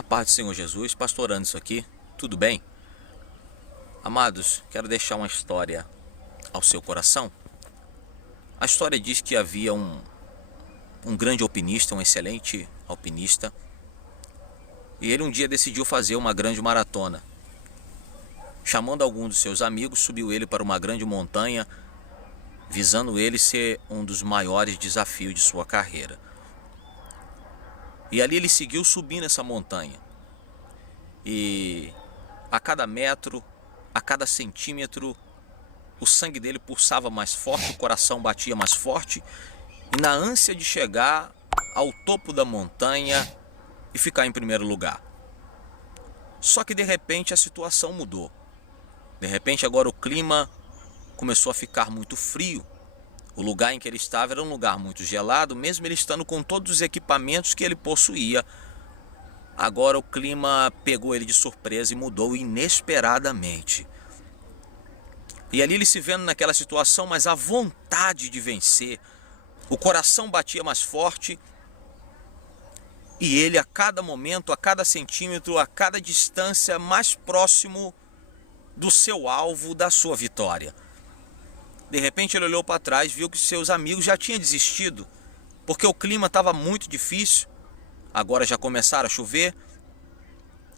A paz do Senhor Jesus, pastor Anderson aqui, tudo bem? Amados, quero deixar uma história ao seu coração. A história diz que havia um grande alpinista, um excelente alpinista, e ele um dia decidiu fazer uma grande maratona. Chamando alguns dos seus amigos, subiu ele para uma grande montanha, visando ele ser um dos maiores desafios de sua carreira. E ali ele seguiu subindo essa montanha. E a cada metro, a cada centímetro, o sangue dele pulsava mais forte, o coração batia mais forte. E na ânsia de chegar ao topo da montanha e ficar em primeiro lugar. Só que de repente a situação mudou. De repente agora o clima começou a ficar muito frio. O lugar em que ele estava era um lugar muito gelado, mesmo ele estando com todos os equipamentos que ele possuía. Agora o clima pegou ele de surpresa e mudou inesperadamente. E ali ele se vendo naquela situação, mas a vontade de vencer, o coração batia mais forte. E ele a cada momento, a cada centímetro, a cada distância mais próximo do seu alvo, da sua vitória. De repente ele olhou para trás, viu que seus amigos já tinham desistido, porque o clima estava muito difícil. Agora já começaram a chover.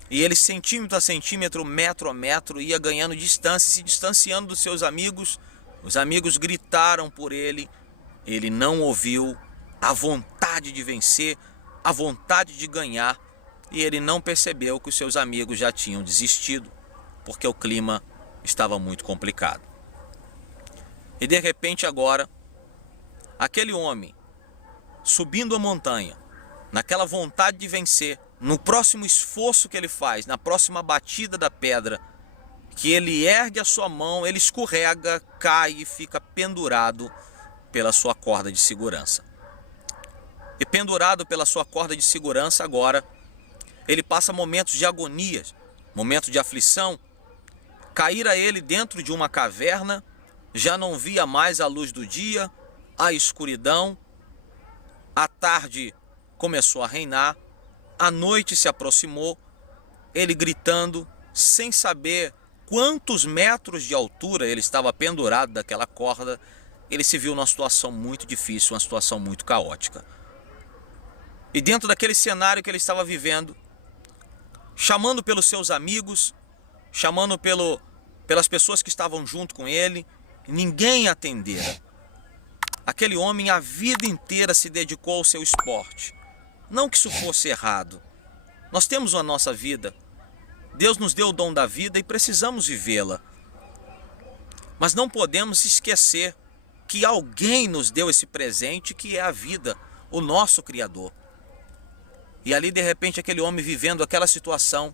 E ele centímetro a centímetro, metro a metro, ia ganhando distância, se distanciando dos seus amigos. Os amigos gritaram por ele. Ele não ouviu. A vontade de vencer, a vontade de ganhar. E ele não percebeu que os seus amigos já tinham desistido, porque o clima estava muito complicado. E de repente agora, aquele homem subindo a montanha, naquela vontade de vencer, no próximo esforço que ele faz, na próxima batida da pedra, que ele ergue a sua mão, ele escorrega, cai e fica pendurado pela sua corda de segurança. E pendurado pela sua corda de segurança agora, ele passa momentos de agonia, momentos de aflição. Caíra ele dentro de uma caverna, já não via mais a luz do dia, a escuridão. A tarde começou a reinar, a noite se aproximou, ele gritando, sem saber quantos metros de altura ele estava pendurado daquela corda. Ele se viu numa situação muito difícil, uma situação muito caótica. E dentro daquele cenário que ele estava vivendo, chamando pelos seus amigos, chamando pelas pessoas que estavam junto com ele, ninguém atendera. Aquele homem a vida inteira se dedicou ao seu esporte. Não que isso fosse errado. Nós temos a nossa vida. Deus nos deu o dom da vida e precisamos vivê-la. Mas não podemos esquecer que alguém nos deu esse presente que é a vida, o nosso Criador. E ali de repente aquele homem vivendo aquela situação,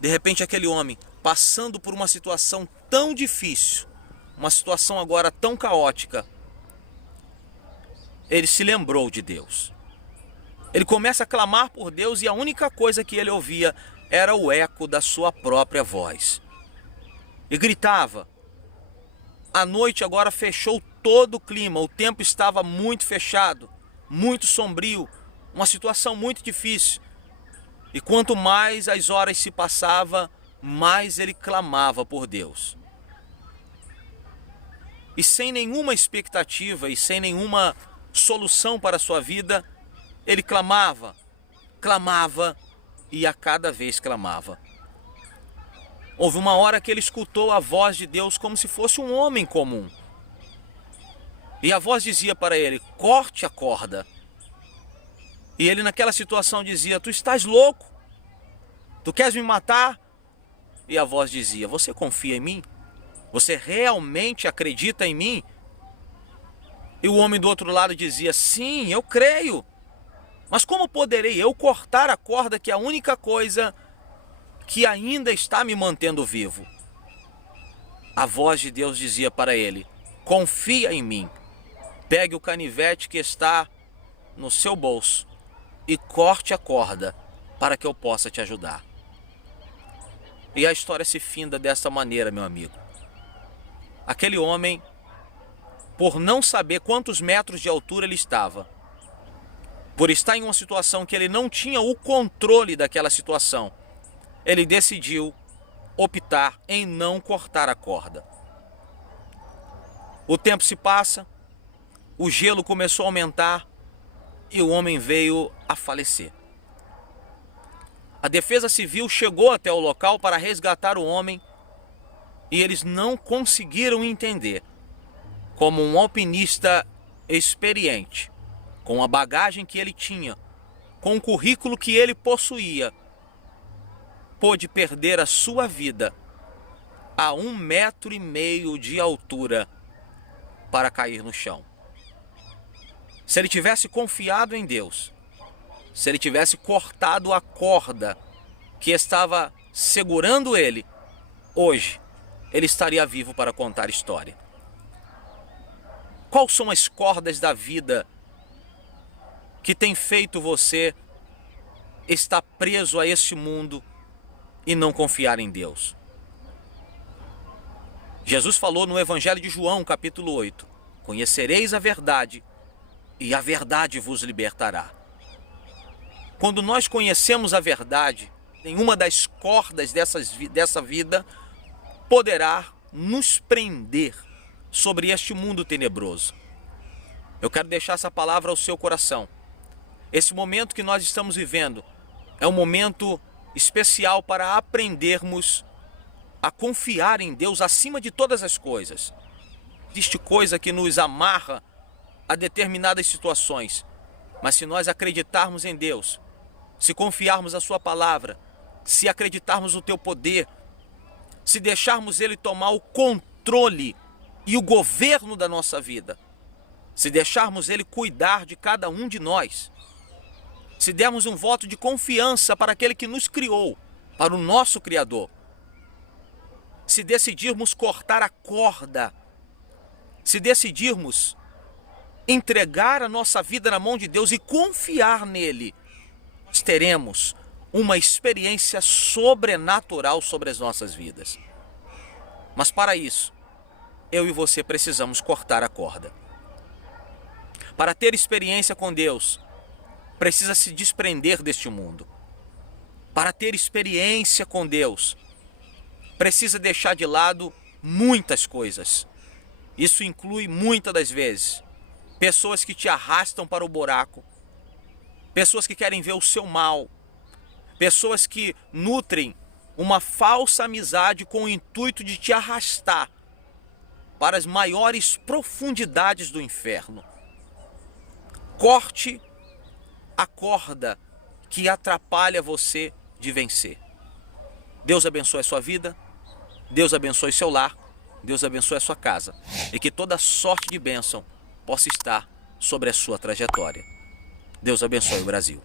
de repente aquele homem passando por uma situação tão difícil, uma situação agora tão caótica, ele se lembrou de Deus. Ele começa a clamar por Deus e a única coisa que ele ouvia era o eco da sua própria voz. E gritava. A noite agora fechou todo o clima, o tempo estava muito fechado, muito sombrio, uma situação muito difícil. E quanto mais as horas se passavam, mais ele clamava por Deus. E sem nenhuma expectativa e sem nenhuma solução para a sua vida, ele clamava, clamava e a cada vez clamava. Houve uma hora que ele escutou a voz de Deus como se fosse um homem comum. E a voz dizia para ele, corte a corda. E ele naquela situação dizia, tu estás louco? Tu queres me matar? E a voz dizia, você confia em mim? Você realmente acredita em mim? E o homem do outro lado dizia, sim, eu creio. Mas como poderei eu cortar a corda que é a única coisa que ainda está me mantendo vivo? A voz de Deus dizia para ele, confia em mim. Pegue o canivete que está no seu bolso e corte a corda para que eu possa te ajudar. E a história se finda dessa maneira, meu amigo. Aquele homem, por não saber quantos metros de altura ele estava, por estar em uma situação que ele não tinha o controle daquela situação, ele decidiu optar em não cortar a corda. O tempo se passa, o gelo começou a aumentar e o homem veio a falecer. A Defesa Civil chegou até o local para resgatar o homem e eles não conseguiram entender como um alpinista experiente, com a bagagem que ele tinha, com o currículo que ele possuía, pôde perder a sua vida a 1,5 metro de altura para cair no chão. Se ele tivesse confiado em Deus, se ele tivesse cortado a corda que estava segurando ele, hoje ele estaria vivo para contar história. Quais são as cordas da vida que tem feito você estar preso a este mundo e não confiar em Deus? Jesus falou no Evangelho de João, capítulo 8, conhecereis a verdade e a verdade vos libertará. Quando nós conhecemos a verdade, nenhuma das cordas dessa vida poderá nos prender sobre este mundo tenebroso. Eu quero deixar essa palavra ao seu coração. Esse momento que nós estamos vivendo é um momento especial para aprendermos a confiar em Deus acima de todas as coisas. Existe coisa que nos amarra a determinadas situações, mas se nós acreditarmos em Deus, se confiarmos a sua palavra, se acreditarmos no teu poder, se deixarmos Ele tomar o controle e o governo da nossa vida, se deixarmos Ele cuidar de cada um de nós, se dermos um voto de confiança para aquele que nos criou, para o nosso Criador, se decidirmos cortar a corda, se decidirmos entregar a nossa vida na mão de Deus e confiar nele, teremos uma experiência sobrenatural sobre as nossas vidas. Mas para isso, eu e você precisamos cortar a corda. Para ter experiência com Deus, precisa se desprender deste mundo. Para ter experiência com Deus, precisa deixar de lado muitas coisas. Isso inclui, muitas das vezes, pessoas que te arrastam para o buraco, pessoas que querem ver o seu mal, pessoas que nutrem uma falsa amizade com o intuito de te arrastar para as maiores profundidades do inferno. Corte a corda que atrapalha você de vencer. Deus abençoe a sua vida, Deus abençoe seu lar, Deus abençoe a sua casa e que toda sorte de bênção possa estar sobre a sua trajetória. Deus abençoe o Brasil.